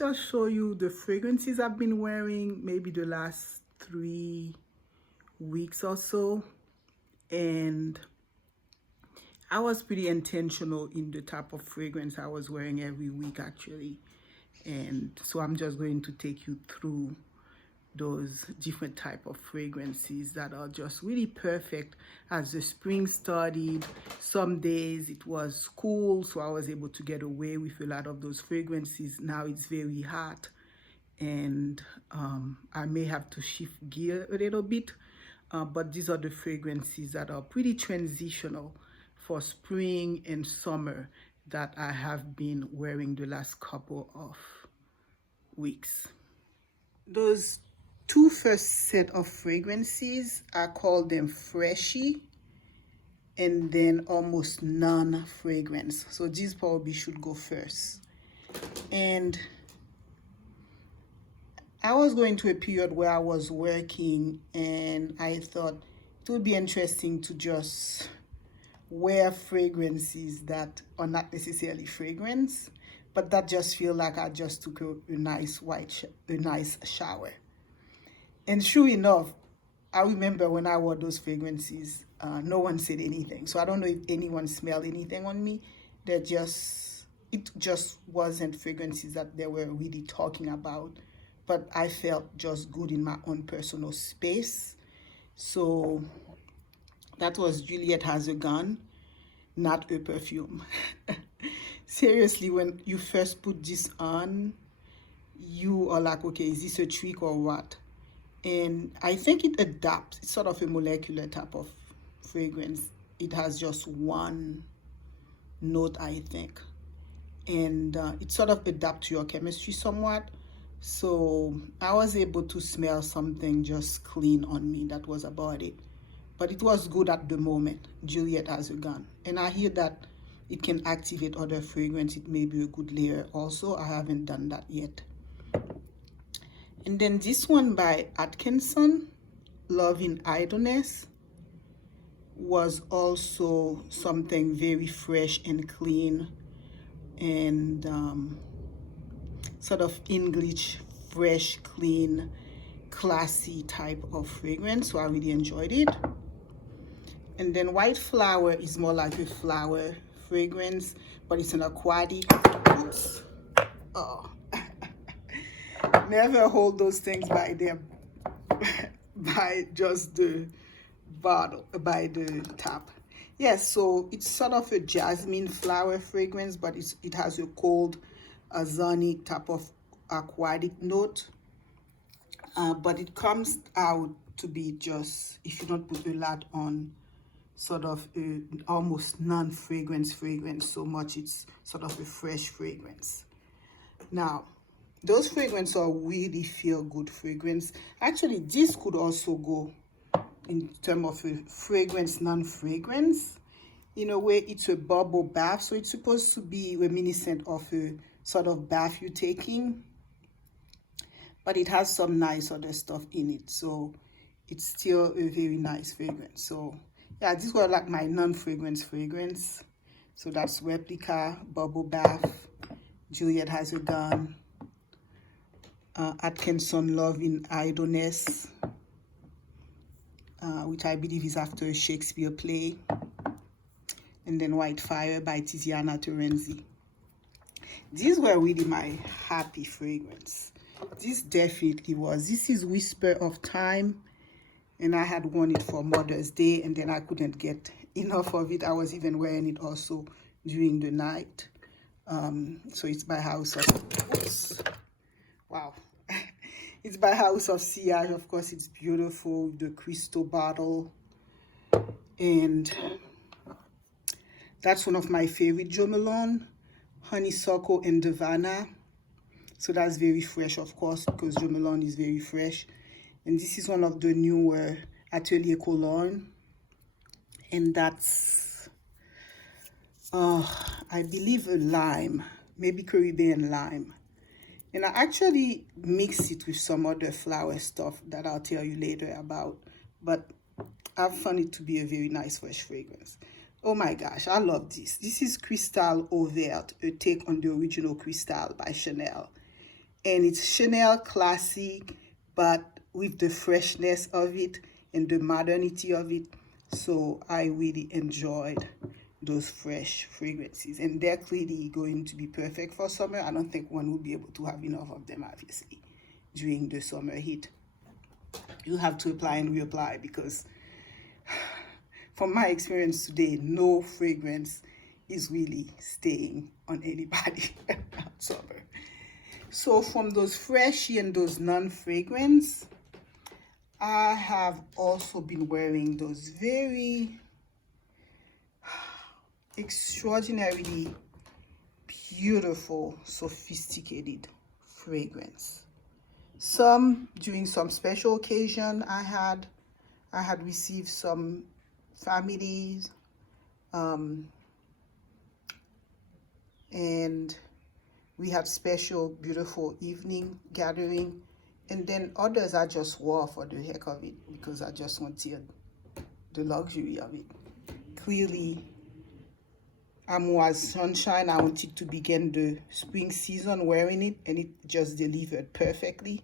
just show you the fragrances I've been wearing maybe the last 3 weeks or so. And I was pretty intentional in the type of fragrance I was wearing every week actually. And so I'm just going to take you through those different type of fragrances that are just really perfect as the spring started. Some days it was cool, so I was able to get away with a lot of those fragrances. Now it's very hot, and I may have to shift gear a little bit, but these are the fragrances that are pretty transitional for spring and summer that I have been wearing the last couple of weeks. Those two first set of fragrances, I call them freshy and then almost none fragrance. So these probably should go first. And I was going through a period where I was working, and I thought it would be interesting to just wear fragrances that are not necessarily fragrance, but that just feel like I just took a nice shower. And sure enough, I remember when I wore those fragrances, no one said anything. So I don't know if anyone smelled anything on me. It just wasn't fragrances that they were really talking about. But I felt just good in my own personal space. So that was Juliette Has a Gun, not a perfume. Seriously, when you first put this on, you are like, okay, is this a trick or what? And I think it adapts. It's sort of a molecular type of fragrance. It has just one note, I think. And it sort of adapts to your chemistry somewhat. So I was able to smell something just clean on me. That was about it. But it was good at the moment. Juliette Has a Gun. And I hear that it can activate other fragrance. It may be a good layer also. I haven't done that yet. And then this one by Atkinson, Love in Idleness, was also something very fresh and clean and sort of English, fresh, clean, classy type of fragrance. So I really enjoyed it. And then White Flower is more like a flower fragrance, but it's an aquatic. Oops. Oh. Never hold those things by them, by just the bottle, by the top. Yes, so it's sort of a jasmine flower fragrance, but it has a cold, ozonic type of aquatic note. But it comes out to be just, if you don't put a lot on, sort of almost non-fragrance so much it's sort of a fresh fragrance. Now, those fragrances are really feel-good fragrance. Actually, this could also go in terms of a fragrance, non-fragrance. In a way, it's a bubble bath, so it's supposed to be reminiscent of a sort of bath you're taking. But it has some nice other stuff in it, so it's still a very nice fragrance. So, yeah, these were like my non-fragrance fragrance. So that's Replica, Bubble Bath, Juliette Has a Gun, Atkinson, Love in Idleness, which I believe is after a Shakespeare play, and then White Fire by Tiziana Terenzi. These were really my happy fragrance. This definitely was. This is Whisper of Time, and I had worn it for Mother's Day, and then I couldn't get enough of it. I was even wearing it also during the night. So it's by House of... Oops. Wow. It's by House of Sillage. Of course, it's beautiful, the crystal bottle. And that's one of my favorite Jo Malone, Honeysuckle and Divana. So that's very fresh, of course, because Jo Malone is very fresh. And this is one of the newer Atelier Cologne. And that's, I believe, a lime, maybe Caribbean lime. And I actually mix it with some other flower stuff that I'll tell you later about. But I've found it to be a very nice fresh fragrance. Oh my gosh, I love this. This is Cristal Au Vert, a take on the original Cristal by Chanel. And it's Chanel classic, but with the freshness of it and the modernity of it. So I really enjoyed those fresh fragrances, and they're clearly going to be perfect for summer. I don't think one will be able to have enough of them, obviously, during the summer heat. You have to apply and reapply, because from my experience today, no fragrance is really staying on anybody summer. So from those freshy and those non-fragrance, I have also been wearing those very extraordinarily beautiful, sophisticated fragrance. Some during some special occasion I had received some families, and we had special beautiful evening gathering, and then others I just wore for the heck of it because I just wanted the luxury of it. Clearly, Amour's Sunshine, I wanted to begin the spring season wearing it, and it just delivered perfectly.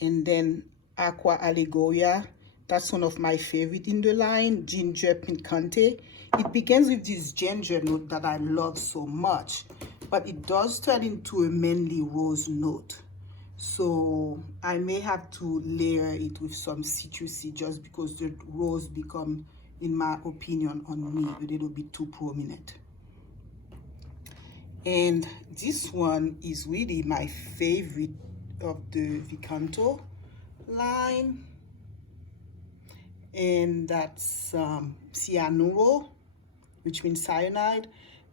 And then Aqua Allegoria, that's one of my favorite in the line, Ginger Picante. It begins with this ginger note that I love so much, but it does turn into a manly rose note. So I may have to layer it with some citrusy just because the rose become, in my opinion, on me a little bit too prominent. And this one is really my favorite of the Vicanto line, and that's cyanuro, which means cyanide.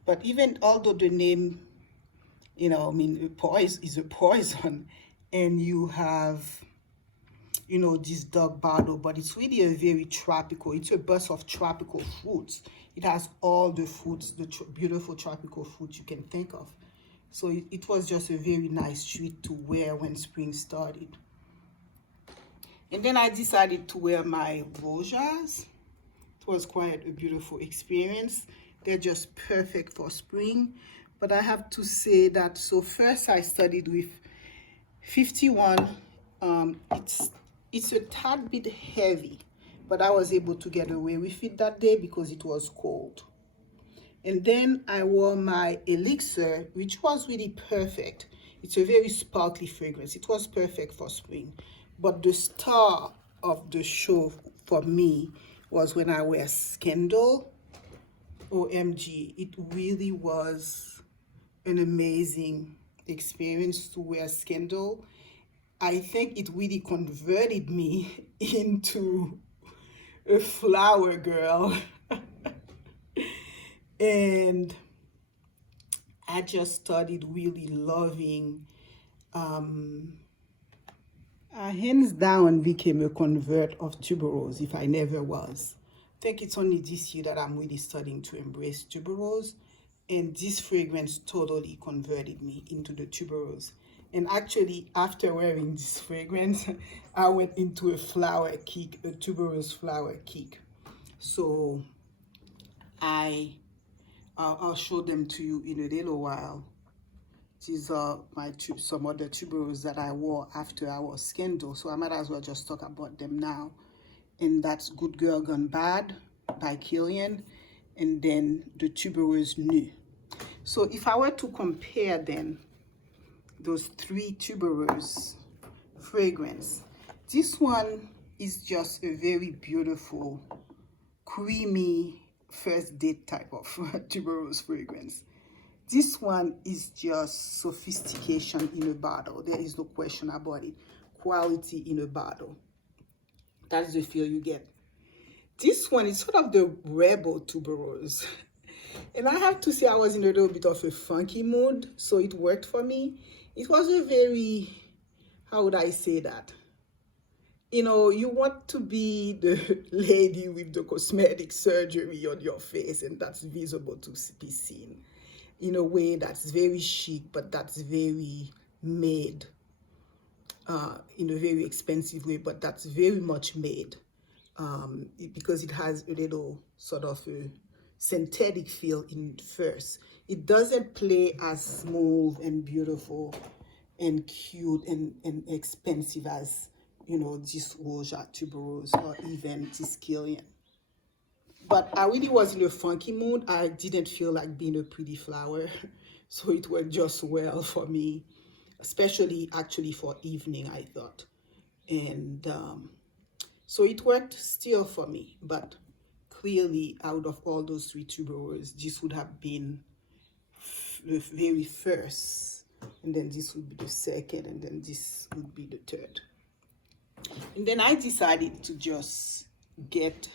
But even although the name, you know, I mean, poison is a poison, and you have, you know, this dark bottle, but it's really a very tropical, it's a burst of tropical fruits. It has all the fruits, the beautiful tropical fruits you can think of. So it was just a very nice treat to wear when spring started. And then I decided to wear my Vojas. It was quite a beautiful experience. They're just perfect for spring. But I have to say that, so first I studied with 51. It's a tad bit heavy, but I was able to get away with it that day because it was cold. And then I wore my Elixir, which was really perfect. It's a very sparkly fragrance. It was perfect for spring. But the star of the show for me was when I wear Scandal. OMG, it really was an amazing experience to wear Scandal. I think it really converted me into a flower girl. And I just started really loving, I hands down became a convert of tuberose if I never was. I think it's only this year that I'm really starting to embrace tuberose, and this fragrance totally converted me into the tuberose. And actually, after wearing this fragrance, I went into a flower kick, a tuberose flower kick. So I'll show them to you in a little while. These are some other tuberose that I wore after I was Scandal, so I might as well just talk about them now. And that's Good Girl Gone Bad by Kilian, and then the tuberose Nu. So if I were to compare then those three tuberose fragrance, this one is just a very beautiful, creamy first date type of tuberose fragrance. This one is just sophistication in a bottle. There is no question about it. Quality in a bottle. That's the feel you get. This one is sort of the rebel tuberose. And I have to say I was in a little bit of a funky mood, so it worked for me. It was a very, how would I say that? You know, you want to be the lady with the cosmetic surgery on your face, and that's visible to be seen in a way that's very chic, but that's very made, in a very expensive way, but that's very much made, because it has a little sort of a synthetic feel in first. It doesn't play as smooth and beautiful and cute and expensive as, this Rouge à Tuberose or even Tiscalion. But I really was in a funky mood. I didn't feel like being a pretty flower. So it worked just well for me, especially actually for evening, I thought. And so it worked still for me. But clearly, out of all those three tuberoses, this would have been the very first. And then this would be the second. And then this would be the third. And then I decided to just get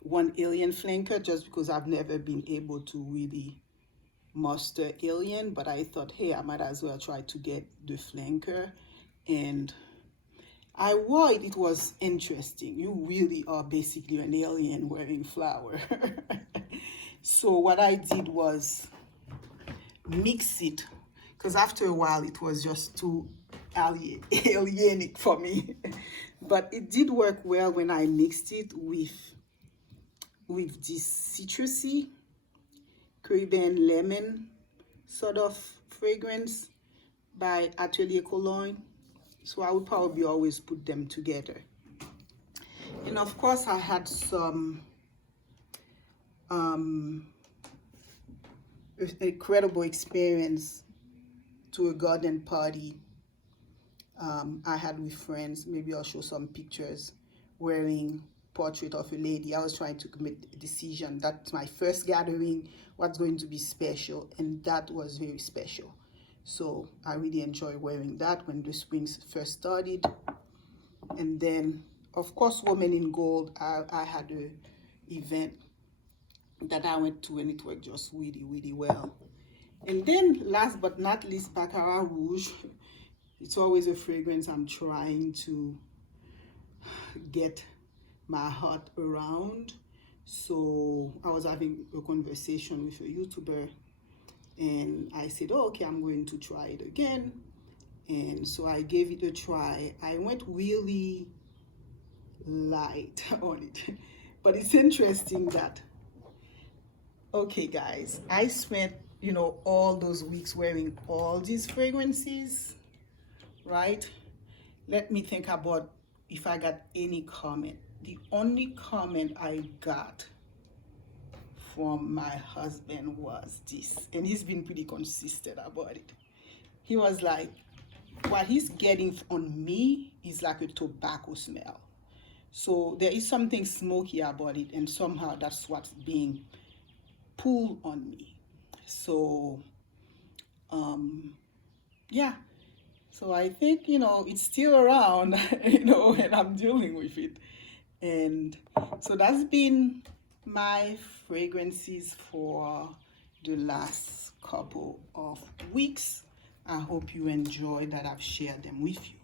one alien flanker just because I've never been able to really master alien, but I thought, hey, I might as well try to get the flanker. And I wore it. It was interesting. You really are basically an alien wearing flower. So what I did was mix it, because after a while it was just too alienic for me. But it did work well when I mixed it with this citrusy Caribbean lemon sort of fragrance by Atelier Cologne. So I would probably always put them together. And of course I had some incredible experience to a garden party I had with friends. Maybe I'll show some pictures wearing Portrait of a Lady. I was trying to make a decision. That's my first gathering, what's going to be special, and that was very special. So I really enjoy wearing that when the springs first started. And then of course Woman in Gold, I had a event that I went to and it worked just really well. And then last but not least, Baccarat Rouge. It's always a fragrance I'm trying to get my heart around. So I was having a conversation with a YouTuber and I said, oh, okay, I'm going to try it again. And so I gave it a try. I went really light on it. But it's interesting that, okay guys, I spent, all those weeks wearing all these fragrances, right? Let me think about if I got any comment. The only comment I got from my husband was this, and he's been pretty consistent about it. He was like, what he's getting on me is like a tobacco smell. So there is something smoky about it, and somehow that's what's being pulled on me. So yeah, so I think it's still around, and I'm dealing with it. And so that's been my fragrances for the last couple of weeks. I hope you enjoyed that I've shared them with you.